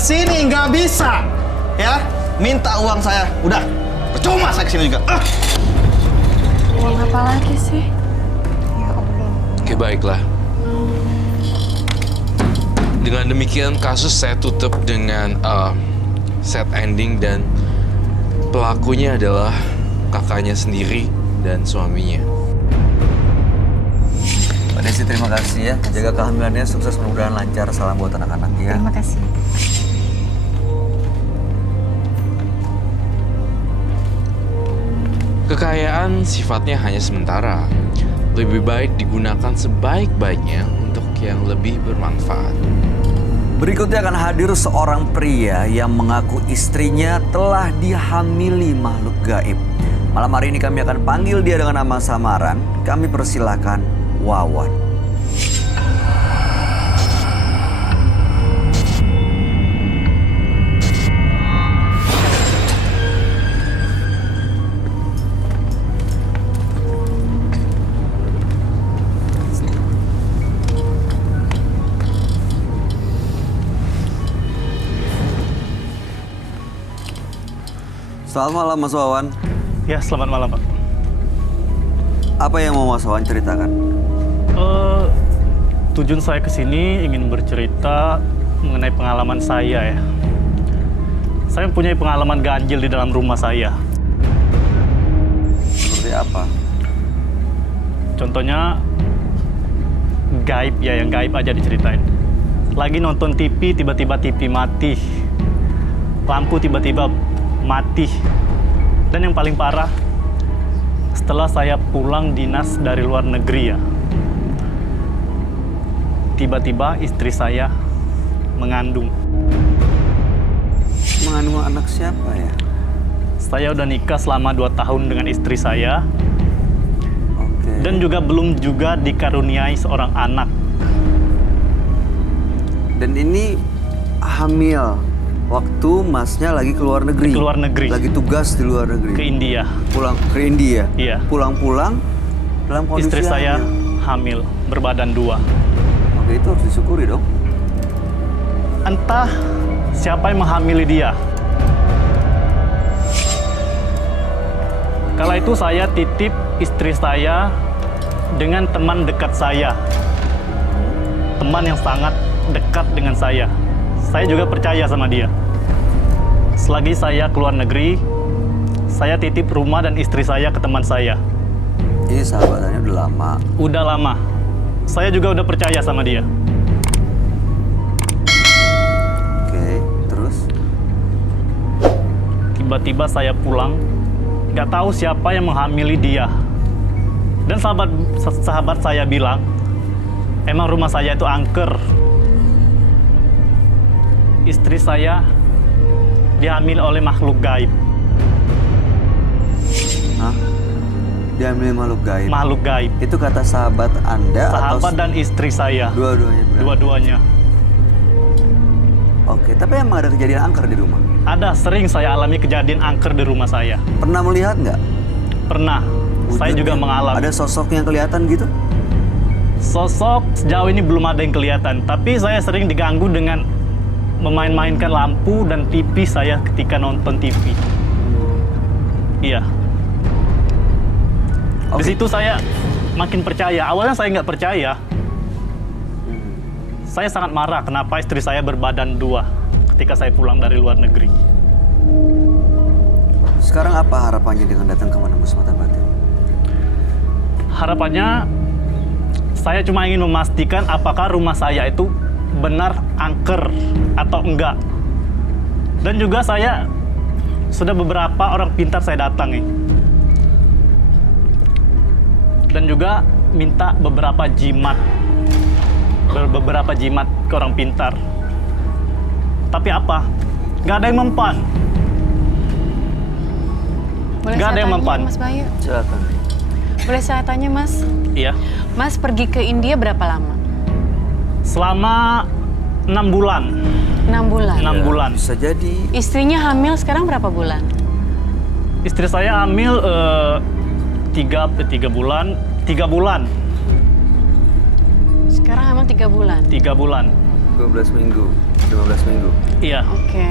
kesini nggak bisa. Ya, minta uang saya. Udah, percuma saya kesini juga. Uang apa lagi sih? Ya Allah. Oke, baiklah. Dengan demikian kasus saya tutup dengan sad ending dan pelakunya adalah kakaknya sendiri dan suaminya. Mbak Desi terima kasih ya. Jaga kehamilannya sukses, mudah-mudahan lancar. Salam buat anak-anak ya. Terima kasih. Kekayaan sifatnya hanya sementara. Lebih baik digunakan sebaik-baiknya untuk yang lebih bermanfaat. Berikutnya akan hadir seorang pria yang mengaku istrinya telah dihamili makhluk gaib. Malam hari ini kami akan panggil dia dengan nama samaran. Kami persilahkan Wawan. Selamat malam Mas Wawan. Ya, selamat malam, Pak. Apa yang mau Mas Wawan ceritakan? Tujuan saya ke sini ingin bercerita mengenai pengalaman saya ya. Saya mempunyai pengalaman ganjil di dalam rumah saya. Seperti apa? Contohnya gaib ya, yang gaib aja diceritain. Lagi nonton TV, tiba-tiba TV mati. Lampu tiba-tiba mati. Dan yang paling parah, setelah saya pulang dinas dari luar negeri ya, tiba-tiba istri saya mengandung. Mengandung anak siapa ya? Saya udah nikah selama 2 tahun dengan istri saya. Oke. Dan juga belum juga dikaruniai seorang anak. Dan ini hamil waktu masnya lagi ke luar negeri. Ke luar negeri. Lagi tugas di luar negeri. Ke India. Pulang ke India. Iya. Pulang-pulang dalam kondisi Istri saya hamil, berbadan 2. Oke, itu harus disyukuri dong. Entah siapa yang menghamili dia. Kala itu saya titip istri saya dengan teman dekat saya. Teman yang sangat dekat dengan saya. Saya juga percaya sama dia. Selagi saya keluar negeri, saya titip rumah dan istri saya ke teman saya. Ini sahabatannya udah lama. Udah lama. Saya juga udah percaya sama dia. Oke, terus? Tiba-tiba saya pulang, nggak tahu siapa yang menghamili dia. Dan sahabat saya bilang, emang rumah saya itu angker. Istri saya dihamil oleh makhluk gaib. Hah? Diambil makhluk gaib? Makhluk gaib. Itu kata sahabat Anda Sahabat atau dan istri saya. dua-duanya? Berarti? Dua-duanya. Oke, tapi emang ada kejadian angker di rumah? Ada, sering saya alami kejadian angker di rumah saya. Pernah melihat nggak? Pernah. Saya juga Wujudnya? mengalami. Ada sosok yang kelihatan gitu? Sosok sejauh ini belum ada yang kelihatan. Tapi saya sering diganggu dengan memain-mainkan lampu dan TV saya ketika nonton TV. Iya. Di situ saya makin percaya. Awalnya saya nggak percaya. Saya sangat marah kenapa istri saya berbadan 2 ketika saya pulang dari luar negeri. Sekarang apa harapannya dengan datang ke Menembus Mata Batin? Harapannya saya cuma ingin memastikan apakah rumah saya itu benar angker atau enggak. Dan juga saya sudah beberapa orang pintar saya datangi. Dan juga minta beberapa jimat. Beberapa jimat ke orang pintar. Tapi apa? Nggak ada yang mempan. Boleh Nggak saya ada yang tanya, mempan. Mas Bayu? Silakan. Boleh saya tanya, Mas? Iya. Mas pergi ke India berapa lama? Selama 6 bulan. 6 bulan. 6 bulan. Bisa jadi. Istrinya hamil sekarang berapa bulan? Istri saya hamil 3 bulan. 3 bulan. Sekarang hamil 3 bulan. 3 bulan. 12 minggu. 15 minggu. Iya. Oke.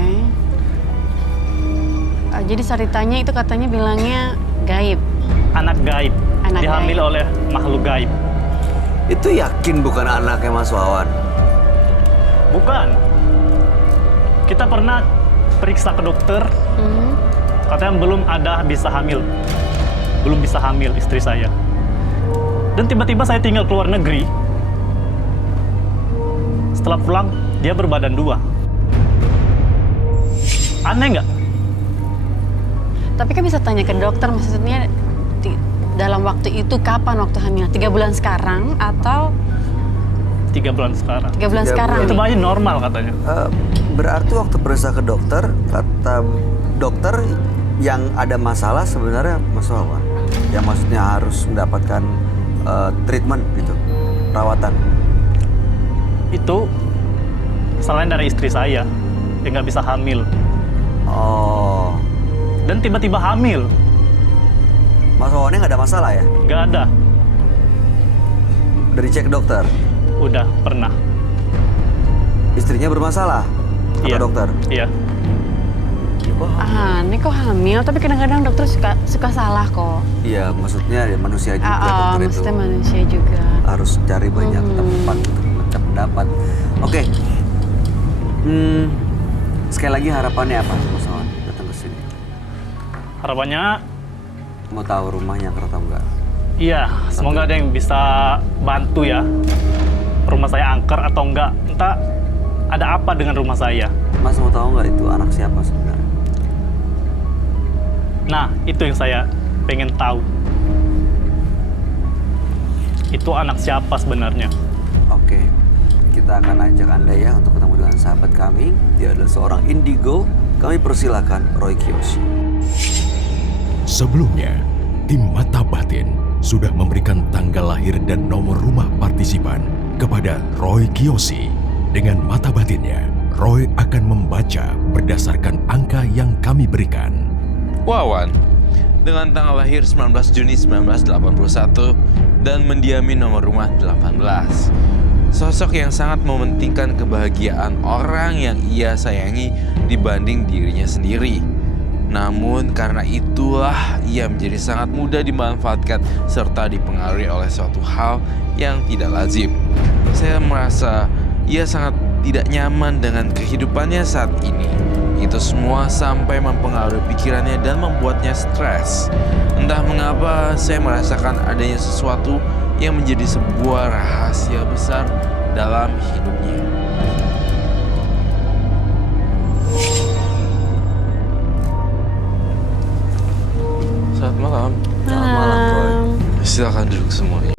Jadi saat ditanya itu katanya bilangnya gaib. Anak gaib. Anak Dihamil gaib. oleh makhluk gaib. Itu yakin bukan anaknya Mas Wawan? Bukan. Kita pernah periksa ke dokter, Hmm. katanya belum ada bisa hamil. Belum bisa hamil istri saya. Dan tiba-tiba saya tinggal keluar negeri. Setelah pulang, dia berbadan 2. Aneh nggak? Tapi kan bisa tanya ke dokter, maksudnya dalam waktu itu kapan waktu hamil? 3 bulan sekarang atau 3 bulan sekarang. 3 bulan 3 sekarang? bulan. Itu nih? bayi normal katanya. Berarti waktu periksa ke dokter, kata dokter yang ada masalah sebenarnya Mas Wawan. Yang maksudnya harus mendapatkan treatment gitu, perawatan. Itu selain dari istri saya yang nggak bisa hamil. Oh, Dan tiba-tiba hamil. Mas Wawannya nggak ada masalah ya? Nggak ada. Dari cek dokter, Udah pernah. istrinya bermasalah, kata Iya. dokter. Iya. Aneh kok hamil, tapi kadang-kadang dokter suka salah kok. Iya, maksudnya ya manusia juga dokter itu Maksudnya manusia juga. harus cari banyak tempat untuk mencap pendapat. Oke. Sekali lagi harapannya apa Mas Wawan datang ke sini? Harapannya, Mau tahu rumahnya atau enggak? iya, semoga ada yang bisa bantu ya. Rumah saya angker atau enggak. Entah ada apa dengan rumah saya. Mas mau tahu nggak itu anak siapa sebenarnya? Nah, itu yang saya pengen tahu. Itu anak siapa sebenarnya? Oke, kita akan ajak Anda ya untuk ketemu dengan sahabat kami. Dia adalah seorang indigo. Kami persilakan Roy Kiyoshi. Sebelumnya, tim Mata Batin sudah memberikan tanggal lahir dan nomor rumah partisipan kepada Roy Kiyoshi. Dengan mata batinnya, Roy akan membaca berdasarkan angka yang kami berikan. Wawan, dengan tanggal lahir 19 Juni 1981 dan mendiami nomor rumah 18. Sosok yang sangat mementingkan kebahagiaan orang yang ia sayangi dibanding dirinya sendiri. Namun karena itulah ia menjadi sangat mudah dimanfaatkan serta dipengaruhi oleh suatu hal yang tidak lazim. Saya merasa ia sangat tidak nyaman dengan kehidupannya saat ini. Itu semua sampai mempengaruhi pikirannya dan membuatnya stres. Entah mengapa saya merasakan adanya sesuatu yang menjadi sebuah rahasia besar dalam hidupnya. Selamat malam. Selamat malam, Roy. Silakan duduk semuanya.